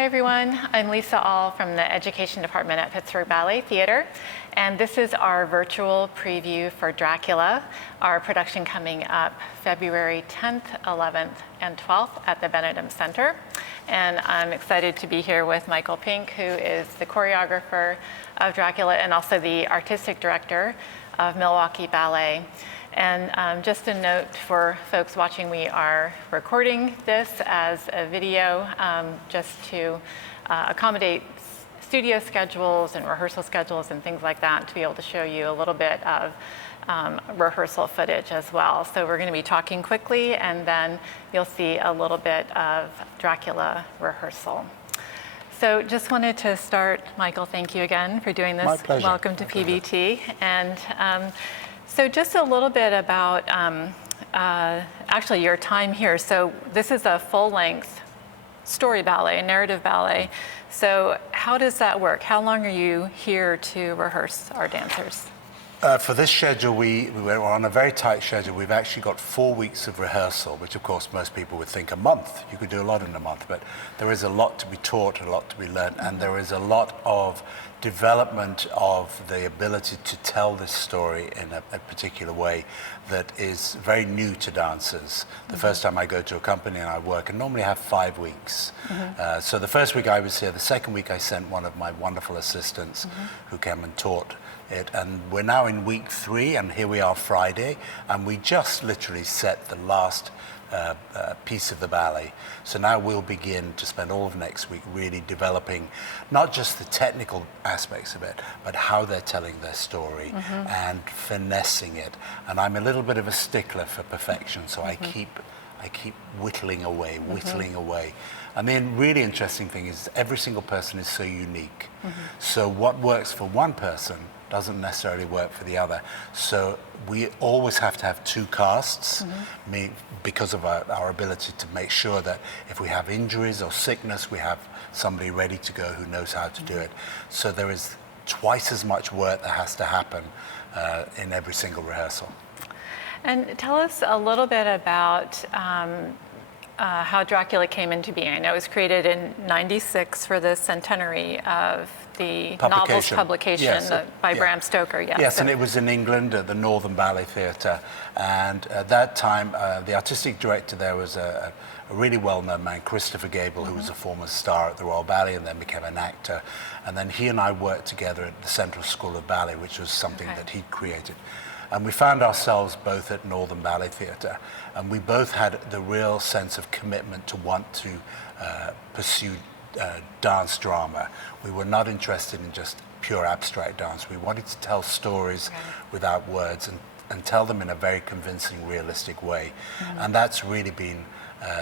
Hi everyone, I'm Lisa All from the Education Department at Pittsburgh Ballet Theater, and this is our virtual preview for Dracula, our production coming up February 10th, 11th, and 12th at the Benedum Center. And I'm excited to be here with Michael Pink, who is the choreographer of Dracula and also the artistic director of Milwaukee Ballet. And just a note for folks watching, we are recording this as a video just to accommodate studio schedules and rehearsal schedules and things like that, to be able to show you a little bit of rehearsal footage as well. So we're going to be talking quickly, and then you'll see a little bit of Dracula rehearsal. So just wanted to start, Michael, thank you again for doing this. My pleasure. Welcome to PBT. And so just a little bit about actually your time here. So this is a full-length story ballet, narrative ballet. So how does that work? How long are you here to rehearse our dancers? For this schedule, we were on a very tight schedule. We've actually got 4 weeks of rehearsal, which of course most people would think a month. You could do a lot in a month, but there is a lot to be taught, a lot to be learned, and there is a lot of development of the ability to tell this story in a particular way that is very new to dancers. The first time I go to a company and I work, and normally I have 5 weeks. So the first week I was here, the second week I sent one of my wonderful assistants who came and taught it, and we're now in week 3, and here we are Friday, and we just literally set the last piece of the ballet. So now we'll begin to spend all of next week really developing not just the technical aspects of it, but how they're telling their story and finessing it. And I'm a little bit of a stickler for perfection, so I keep whittling away. And the really interesting thing is every single person is so unique. So what works for one person doesn't necessarily work for the other. So we always have to have 2 casts because of our ability to make sure that if we have injuries or sickness, we have somebody ready to go who knows how to do it. So there is twice as much work that has to happen in every single rehearsal. And tell us a little bit about how Dracula came into being. I know it was created in '96 for the centenary of the novel's publication by Bram Stoker. Yes, and it was in England at the Northern Ballet Theatre. And at that time, the artistic director there was a really well-known man, Christopher Gable, who was a former star at the Royal Ballet and then became an actor. And then he and I worked together at the Central School of Ballet, which was something that he'd created. And we found ourselves both at Northern Ballet Theatre, and we both had the real sense of commitment to want to pursue dance drama. We were not interested in just pure abstract dance. We wanted to tell stories without words and tell them in a very convincing, realistic way. And that's really been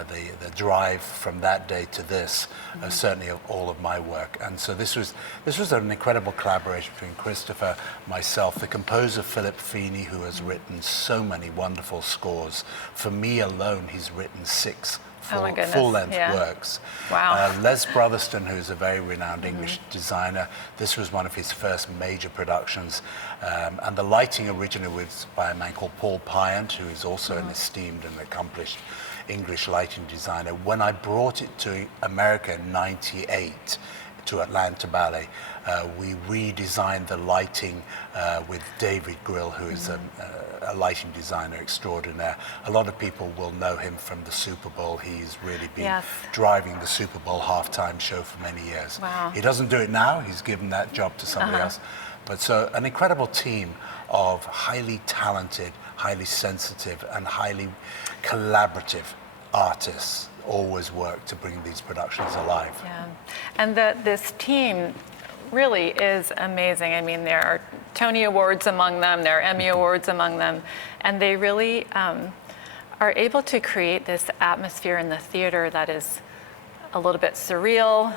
the drive from that day to this, certainly of all of my work. And so this was an incredible collaboration between Christopher, myself, the composer Philip Feeney, who has written so many wonderful scores. For me alone, he's written 6 full-length works. Wow. Les Brotherston, who's a very renowned English designer, this was one of his first major productions. And the lighting originally was by a man called Paul Pyant, who is also an esteemed and accomplished English lighting designer. When I brought it to America in '98, to Atlanta Ballet, we redesigned the lighting with David Grill, who is a lighting designer extraordinaire. A lot of people will know him from the Super Bowl. He's really been driving the Super Bowl halftime show for many years. Wow. He doesn't do it now. He's given that job to somebody else. But so an incredible team of highly talented, highly sensitive, and highly collaborative artists always work to bring these productions alive. Yeah, and this team really is amazing. I mean, there are Tony Awards among them, there are Emmy Awards among them, and they really are able to create this atmosphere in the theater that is a little bit surreal,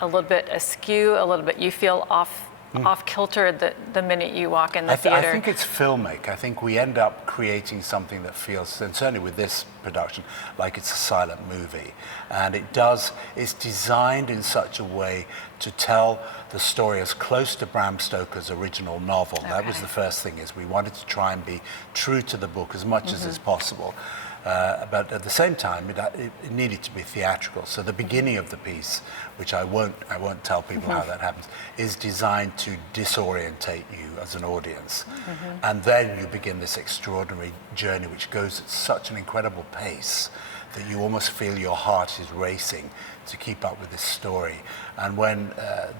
a little bit askew, a little bit, you feel off kilter the minute you walk in the theater. I think it's filmic. I think we end up creating something that feels, and certainly with this production, like it's a silent movie. And it's designed in such a way to tell the story as close to Bram Stoker's original novel. That was the first thing, is we wanted to try and be true to the book as much as is possible. But at the same time, it needed to be theatrical. So the beginning of the piece, which I won't tell people how that happens, is designed to disorientate you as an audience. And then you begin this extraordinary journey, which goes at such an incredible pace that you almost feel your heart is racing to keep up with this story. And when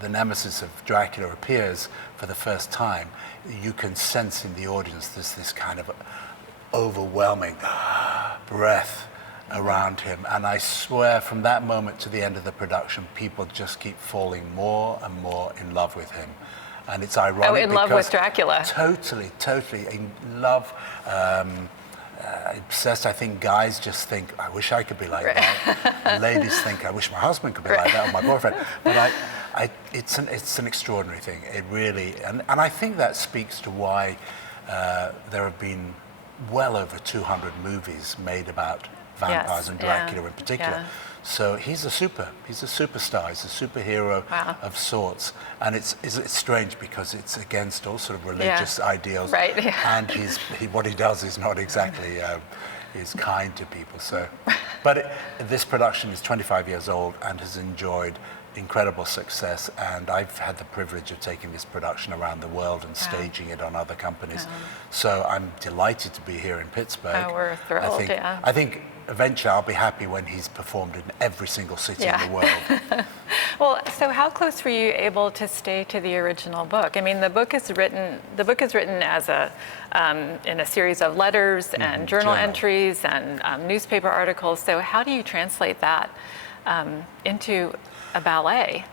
the nemesis of Dracula appears for the first time, you can sense in the audience this kind of overwhelming breath around him. And I swear from that moment to the end of the production, people just keep falling more and more in love with him. And it's ironic. Oh, in love with Dracula. Totally in love. Obsessed. I think guys just think, I wish I could be like that. And ladies think, I wish my husband could be like that, or my boyfriend. But it's an extraordinary thing. It really, and I think that speaks to why there have been well over 200 movies made about vampires and Dracula in particular. Yeah. So he's a superstar. He's a superhero of sorts. And it's strange because it's against all sort of religious ideals. Right. Yeah. And what he does is not exactly is kind to people. So, but this production is 25 years old and has enjoyed incredible success, and I've had the privilege of taking this production around the world and staging it on other companies. So I'm delighted to be here in Pittsburgh. Oh, we're thrilled, I think eventually I'll be happy when he's performed in every single city in the world. Well, so how close were you able to stay to the original book? I mean, the book is written as in a series of letters and journal entries and newspaper articles. So how do you translate that into a ballet?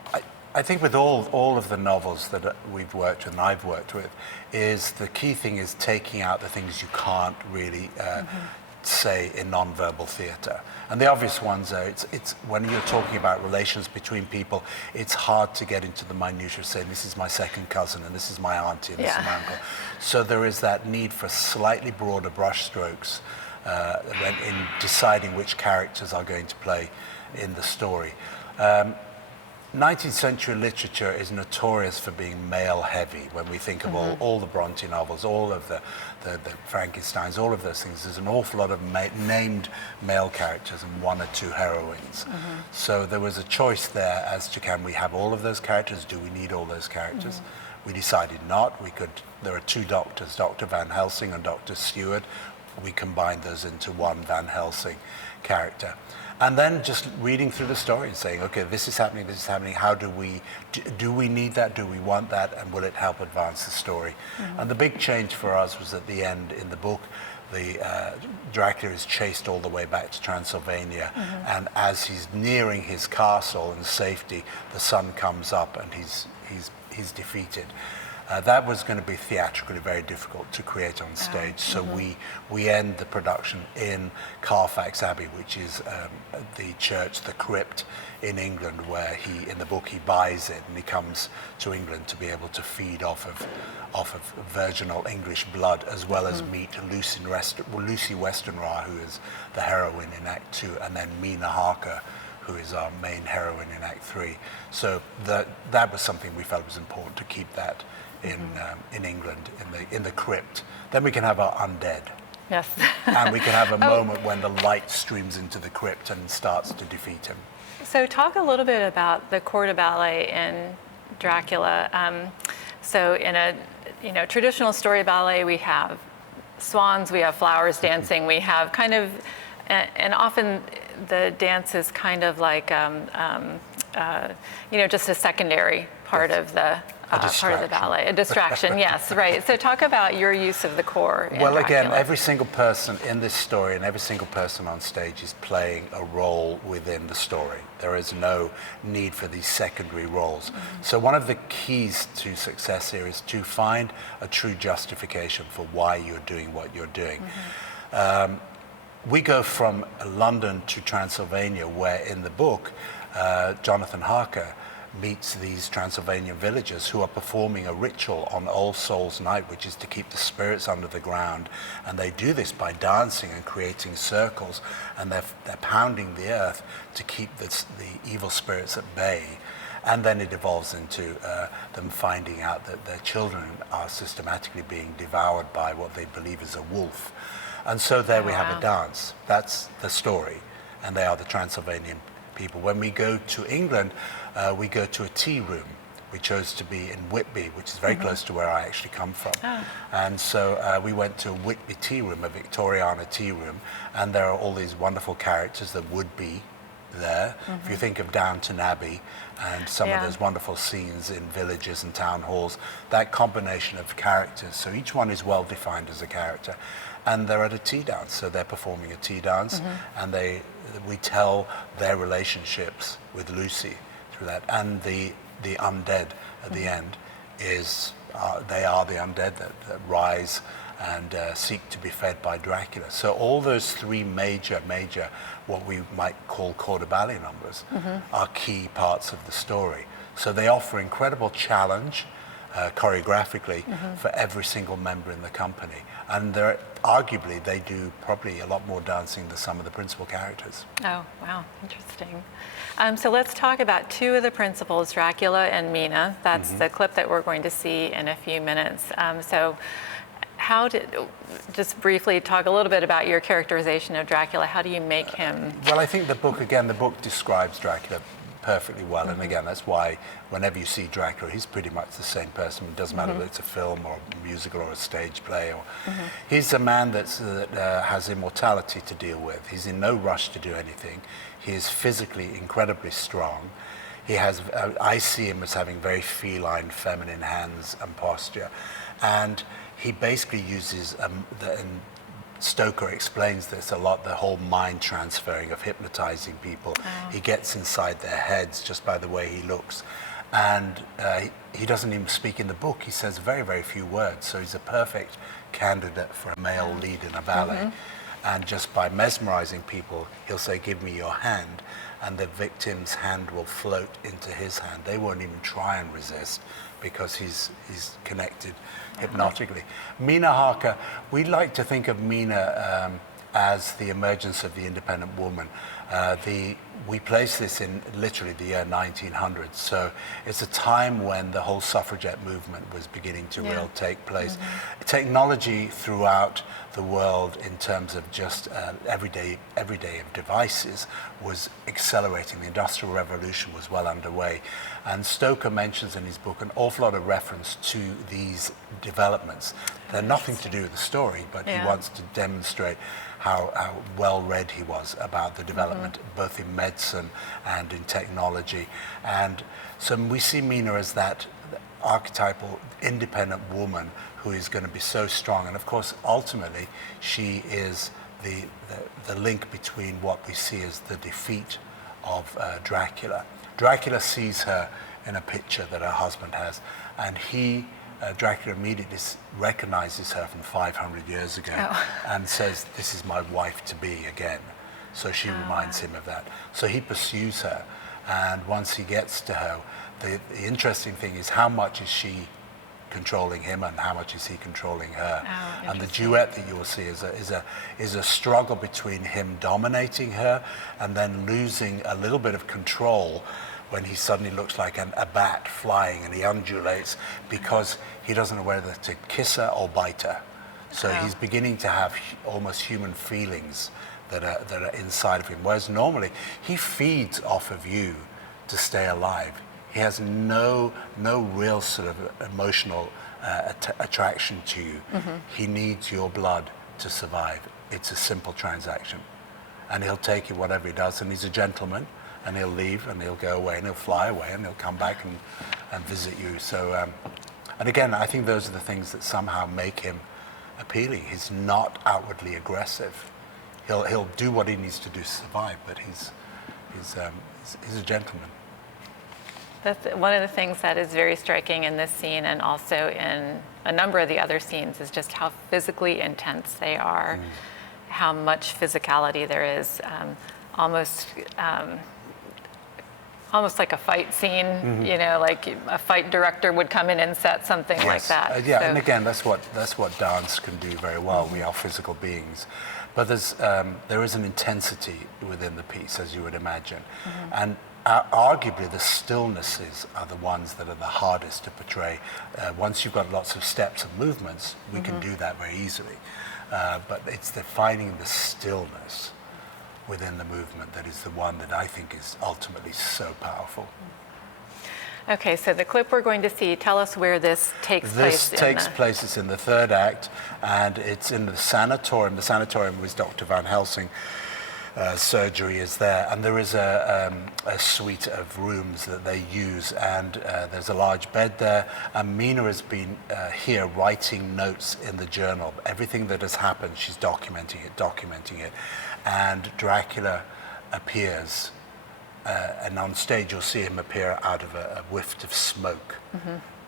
I think with all of the novels that we've worked with and I've worked with, is the key thing is taking out the things you can't really say in non-verbal theatre. And the obvious ones are, it's when you're talking about relations between people, it's hard to get into the minutiae of saying, this is my second cousin and this is my auntie and this is my uncle. So there is that need for slightly broader brushstrokes in deciding which characters are going to play in the story. 19th century literature is notorious for being male heavy. When we think of all the Bronte novels, all of the Frankensteins, all of those things, there's an awful lot of named male characters and one or two heroines. So there was a choice there as to, can we have all of those characters? Do we need all those characters? We decided not. There are two doctors, Dr. Van Helsing and Dr. Stewart. We combined those into one Van Helsing character. And then just reading through the story and saying, okay, this is happening, how do we need that, do we want that, and will it help advance the story? And the big change for us was at the end in the book, Dracula is chased all the way back to Transylvania, and as he's nearing his castle and safety, the sun comes up and he's defeated. That was going to be theatrically very difficult to create on stage. So we end the production in Carfax Abbey, which is the church, the crypt in England, where in the book he buys it and he comes to England to be able to feed off of virginal English blood, as well as meet Lucy Westenra, who is the heroine in Act 2, and then Mina Harker, who is our main heroine in Act 3. So that was something we felt was important to keep that in England, in the crypt. Then we can have our undead. Yes. And we can have a moment when the light streams into the crypt and starts to defeat him. So talk a little bit about the corps de ballet in Dracula. So in a traditional story ballet, we have swans, we have flowers dancing, we have kind of, and often the dance is kind of like, just a secondary part of the part of the ballet, a distraction. Yes, right. So talk about your use of the corps in Well, again, Dracula. every single person in this story and every single person on stage is playing a role within the story. There is no need for these secondary roles. So one of the keys to success here is to find a true justification for why you're doing what you're doing. We go from London to Transylvania, where in the book, Jonathan Harker meets these Transylvanian villagers who are performing a ritual on All Souls Night, which is to keep the spirits under the ground. And they do this by dancing and creating circles, and they're pounding the earth to keep the evil spirits at bay. And then it evolves into them finding out that their children are systematically being devoured by what they believe is a wolf. And so there we have wow. a dance. That's the story, and they are the Transylvanian people. When we go to England, we go to a tea room. We chose to be in Whitby, which is very close to where I actually come from. Oh. And so we went to a Whitby tea room, a Victoriana tea room, and there are all these wonderful characters that would be there. If you think of Downton Abbey and some of those wonderful scenes in villages and town halls, that combination of characters, so each one is well defined as a character. And they're at a tea dance, so they're performing a tea dance, and we tell their relationships with Lucy through that. And the undead at the end is, they are the undead that rise and seek to be fed by Dracula. So all those three major, what we might call corps de ballet numbers are key parts of the story. So they offer incredible challenge choreographically for every single member in the company. And arguably they do probably a lot more dancing than some of the principal characters. Oh, wow, interesting. So let's talk about two of the principals, Dracula and Mina. That's the clip that we're going to see in a few minutes. So just briefly talk a little bit about your characterization of Dracula. How do you make him? Well, I think the book describes Dracula perfectly well. And again, that's why whenever you see Dracula, he's pretty much the same person. It doesn't matter whether it's a film or a musical or a stage play. Or he's a man that has immortality to deal with. He's in no rush to do anything. He is physically incredibly strong. He has, I see him as having very feline, feminine hands and posture. And he basically uses, and Stoker explains this a lot, the whole mind transferring of hypnotizing people. He gets inside their heads just by the way he looks. And he doesn't even speak in the book. He says very, very few words. So he's a perfect candidate for a male lead in a ballet. And just by mesmerizing people, he'll say, "Give me your hand." And the victim's hand will float into his hand. They won't even try and resist because he's connected hypnotically. Mina Harker, we like to think of Mina as the emergence of the independent woman. We place this in literally the year 1900, so it's a time when the whole suffragette movement was beginning to really take place. Technology throughout the world in terms of just everyday of devices was accelerating. The Industrial Revolution was well underway. And Stoker mentions in his book an awful lot of reference to these developments. They're nothing to do with the story, but he wants to demonstrate how well read he was about the development both in medicine and in technology. And so we see Mina as that archetypal independent woman who is going to be so strong. And of course, ultimately, she is the link between what we see as the defeat of Dracula. Dracula sees her in a picture that her husband has, and Dracula immediately recognizes her from 500 years ago and says, "This is my wife to be again." So she reminds him of that. So he pursues her, and once he gets to her, the interesting thing is how much is she controlling him and how much is he controlling her. And the duet that you will see is a struggle between him dominating her and then losing a little bit of control when he suddenly looks like a bat flying and he undulates because he doesn't know whether to kiss her or bite her. So he's beginning to have almost human feelings that are inside of him, whereas normally he feeds off of you to stay alive. He has no real sort of emotional attraction to you. He needs your blood to survive. It's a simple transaction. And he'll take you whatever he does, and he's a gentleman, and he'll leave, and he'll go away, and he'll fly away, and he'll come back and visit you. So, and again, I think those are the things that somehow make him appealing. He's not outwardly aggressive. He'll do what he needs to do to survive, but he's a gentleman. That's one of the things that is very striking in this scene and also in a number of the other scenes is just how physically intense they are, how much physicality there is, almost like a fight scene, you know, like a fight director would come in and set something like that. And again, that's what dance can do very well. We are physical beings. But there is an intensity within the piece, as you would imagine. And arguably the stillnesses are the ones that are the hardest to portray. Once you've got lots of steps and movements, we can do that very easily. but it's the finding the stillness within the movement that is the one that I think is ultimately so powerful. Okay, so the clip we're going to see, tell us where this takes place. This takes place, it's in the third act, and it's in the Sanatorium. The Sanatorium was Dr. Van Helsing. Surgery is there, and there is a suite of rooms that they use, and there's a large bed there, and Mina has been here writing notes in the journal. Everything that has happened, she's documenting it, and Dracula appears, and on stage you'll see him appear out of a whiff of smoke,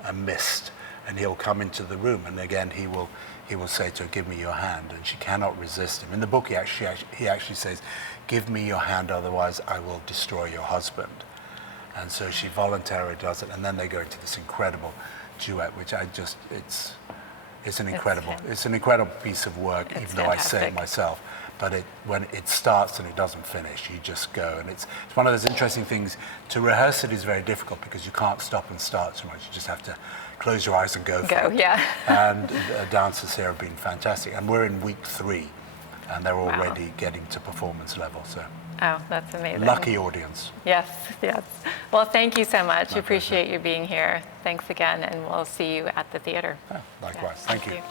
a mist, and he'll come into the room, and again he will say to her, "Give me your hand," and she cannot resist him. In the book he actually says, "Give me your hand, otherwise I will destroy your husband." And so she voluntarily does it, and then they go into this incredible duet, which it's an incredible piece of work, even though I say it myself. But when it starts and it doesn't finish, you just go. And it's one of those interesting things. To rehearse it is very difficult because you can't stop and start so much. You just have to close your eyes and go for it. Yeah. And dancers here have been fantastic. And we're in week 3, and they're already getting to performance level. So. Oh, that's amazing. Lucky audience. Yes, yes. Well, thank you so much. Appreciate you being here. Thanks again, and we'll see you at the theater. Oh, likewise. Yes, Thank you.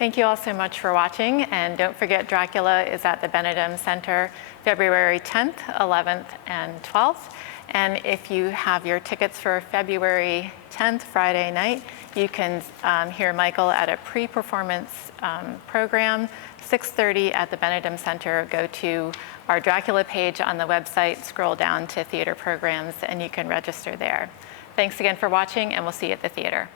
Thank you all so much for watching, and don't forget Dracula is at the Benedum Center February 10th, 11th, and 12th. And if you have your tickets for February 10th, Friday night, you can hear Michael at a pre-performance program, 6:30 at the Benedum Center. Go to our Dracula page on the website, scroll down to theater programs, and you can register there. Thanks again for watching, and we'll see you at the theater.